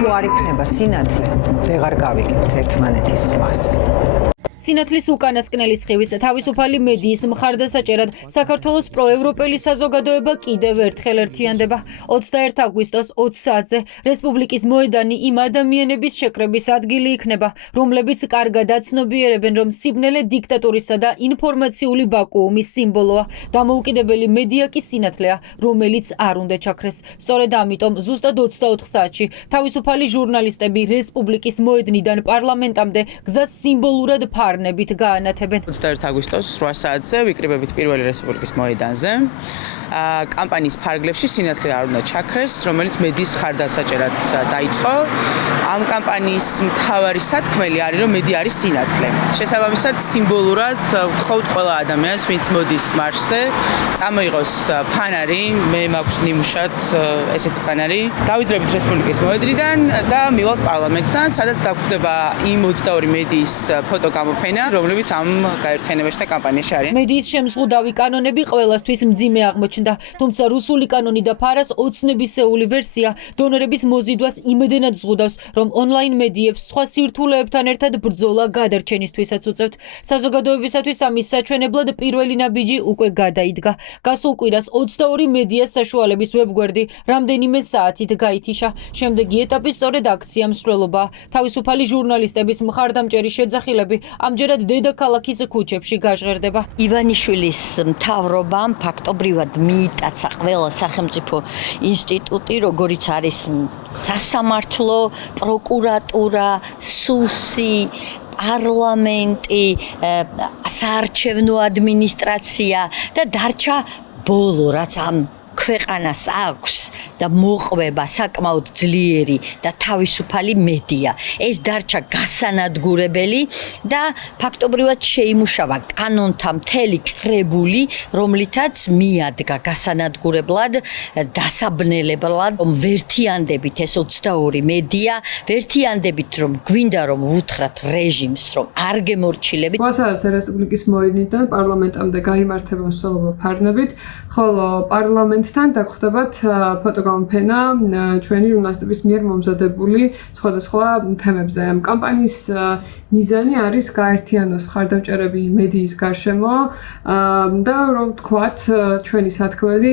თუ არ იქნება სინათლე, ვეღარ გავიგებთ ერთმანეთის ხმას. სინათლის უკანასკნელი სხივის თავისუფალი მედიის მხარდასაჭერად საქართველოს პროევროპელი საზოგადოება კიდევ ერთხელ ერთიანდება. 21 აგვისტოს 20 საათზე რესპუბლიკის მოედანი იმ ადამიანების შეკრების ადგილი იქნება, რომლებიც კარგად აცნობიერებენ, რომ სიბნელე დიქტატურისა და ინფორმაციული ვაკუუმის სიმბოლოა. დამოუკიდებელი მედია კი სინათლეა, რომელიც არ უნდა ჩაქრეს. სწორედ ამიტომ ზუსტად 24 საათში თავისუფალი ჟურნალისტები რესპუბლიკის მოედნიდან პარლამენტამდე გზას სიმბოლურად ფარნებით გაანათებენ. 21 აგვისტოს 8 საათზე ვიკრიბებით პირველი რესპუბლიკის მოედანზე. კამპანიის ფარგლებში სინათლე არ უნდა ჩაქრეს, რომელიც მედიის მხარდასაჭერად დაიწყო. ამ კამპანიის მთავარი სათქმელი არის, რომ მედია არის სინათლე. შესაბამისად, სიმბოლურად ვთხოვთ ყველა ადამიანს, ვინც მოდის მარშზე, წამოიღოს ფანარი, მე მაქვს ნიმუშად ესეთი ფანარი. დავიძრებით რესპუბლიკის მოედნიდან და მივალთ პარლამენტთან, სადაც დაგვხვდება იმ 22 მედიის ფოტოგამოფენა, რომლებიც ამ გაერთიანებაში და კამპანიაში არიან. მედიის შემზღუდავი კანონები ყველასთვის მძიმე აღმოჩნდა, თუმცა რუსული კანონი და ფარას ოცნებისეული ვერსია დონორების მოზიდვას იმდენად ზღუდავს, რომ ონლაინ მედიებს სხვა სირთულეებთან ერთად ბრძოლა გადარჩენისთვისაც უწევთ. საზოგადოებისათვის ამის საჩვენებლად პირველი ნაბიჯი უკვე გადაიდგა. გასულ კვირას 22 მედიას საშუალების ვებგვერდი რამდენიმე საათით გაითიშა. შემდეგი ეტაპი სწორედ აქცია მსვლელობაა. თავისუფალი ჟურნალისტების მხარდამჭერი შეძახილები ამჯერად დედაქალაქის ქუჩებში გაჟღერდება. ივანიშვილის მთავრობამ ფაქტობრივად მიიტაცა ყველა სახელმწიფო ინსტიტუტი, როგორიც არის სასამართლო, პროკურატურა, სუსი, პარლამენტი, საარჩევნო ადმინისტრაცია და დარჩა ბოლო, რაც ამ ქვეყანას აქვს და მოყვება საკმაოდ ძლიერი და თავისუფალი მედია. ეს დარჩა გასანადგურებელი და ფაქტობრივად შეიმუშავა კანონთა მთელი კრებული, რომლითაც მიადგა გასანადგურებლად, დასაბნელებლად, რომ ვერთიანდებით ეს 22 მედია, ვერთიანდებით, რომ გვინდა რომ ვუთხრათ რეჟიმს, რომ არ გემორჩილებით. ვასალას რესპუბლიკის მოედნიდან პარლამენტამდე გაიმართება მსვლელობა ფარნებით, ხოლო პარლამენტთან დაგვხვდებათ ფოტოგამოფენა ჩვენი ჟურნალისტების მიერ მომზადებული სხვადასხვა თემებზე. ამ კამპანიის მიზანი არის გაერთიანოს მხარდამჭერები მედიის გარშემო და რომ ვთქვათ ჩვენი სათქმელი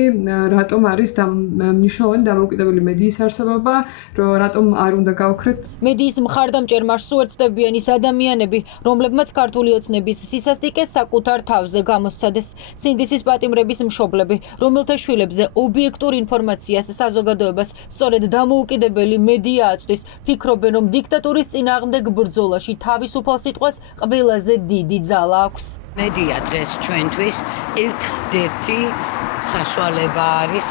რატომ არის მნიშვნელოვანი დამოუკიდებელი მედიის არსებობა, რომ რატომ არ უნდა გავქრეთ. მედიის მხარდამჭერმა სუერთდებიან ის ადამიანები, რომლებმაც ქართული ოცნების სისასტიკე საკუთარ თავზე გამოსცადეს. სინდისის პატიმრების მშობლები, რომელთა შვილებზე ობიექტურ ინფორმაციას საზოგადოებას სწორედ დამოუკიდებელი მედია აწვდის, ფიქრობენ, რომ დიქტატურის წინააღმდეგ ბრძოლაში თავისუფალ სიტყვას ყველაზე დიდი ძალა აქვს. მედია დღეს ჩვენთვის ერთადერთი საშუალება არის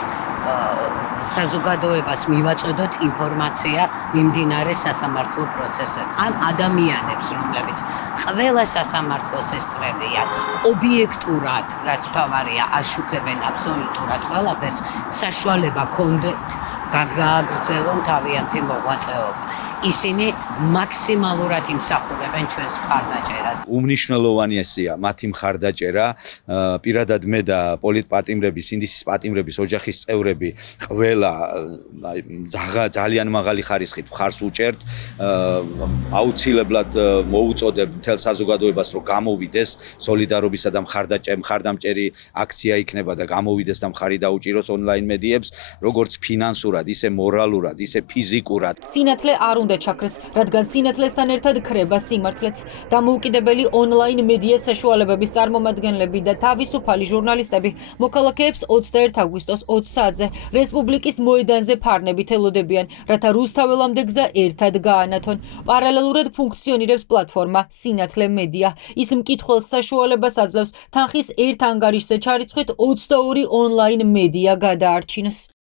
საზოგადოებას მივაწოდოთ ინფორმაცია მიმდინარე სასამართლო პროცესებზე. ამ ადამიანებს, რომლებიც ყველა სასამართლოს ესწრებიან, ობიექტურად, რაც თავარია, აშუქებენ აბსოლუტურად ყველაფერს, საშუალება ქონდეთ გააგრძელონ თავიანთი მოღვაწეობა. ისინი მაქსიმალურად იმსახურებენ ჩვენს მხარდაჭერას. უმნიშვნელოვანესია მათი მხარდაჭერა. პირადად მე და პოლიტპატიმრები, სინდისის პატიმრების ოჯახის წევრები ყველა ძალიან მაღალი ხარისხით მხარს უჭერთ. აუცილებლად მოუწოდებ მთელ საზოგადოებას, რომ გამოვიდეს სოლიდარობისა და მხარდამჭერი აქცია იქნება და გამოვიდეს და მხარი დაუჭიროს ონლაინ მედიებს, როგორც ფინანსურად, ისე მორალურად, ისე ფიზიკურად. სინათლე არ უნდა ჩაქრეს, რადგან სინათლესთან ერთად ქრება სიმართლეც. დამოუკიდებელი ონლაინ მედია საშუალებების წარმომადგენლები და თავისუფალი ჟურნალისტები მოქალაქეებს 21 აგვისტოს 20 საათზე რესპუბლიკის მოედანზე ფარნებით ელოდებიან, რათა რუსთაველამდე გზა ერთად გაანათონ. პარალელურად ფუნქციონირებს პლატფორმა სინათლე მედია. ის მკითხველს საშუალებას აძლევს თანხის ერთ ანგარიშზე ჩარიცხვით 22 ონლაინ მედია გადაარჩინოს.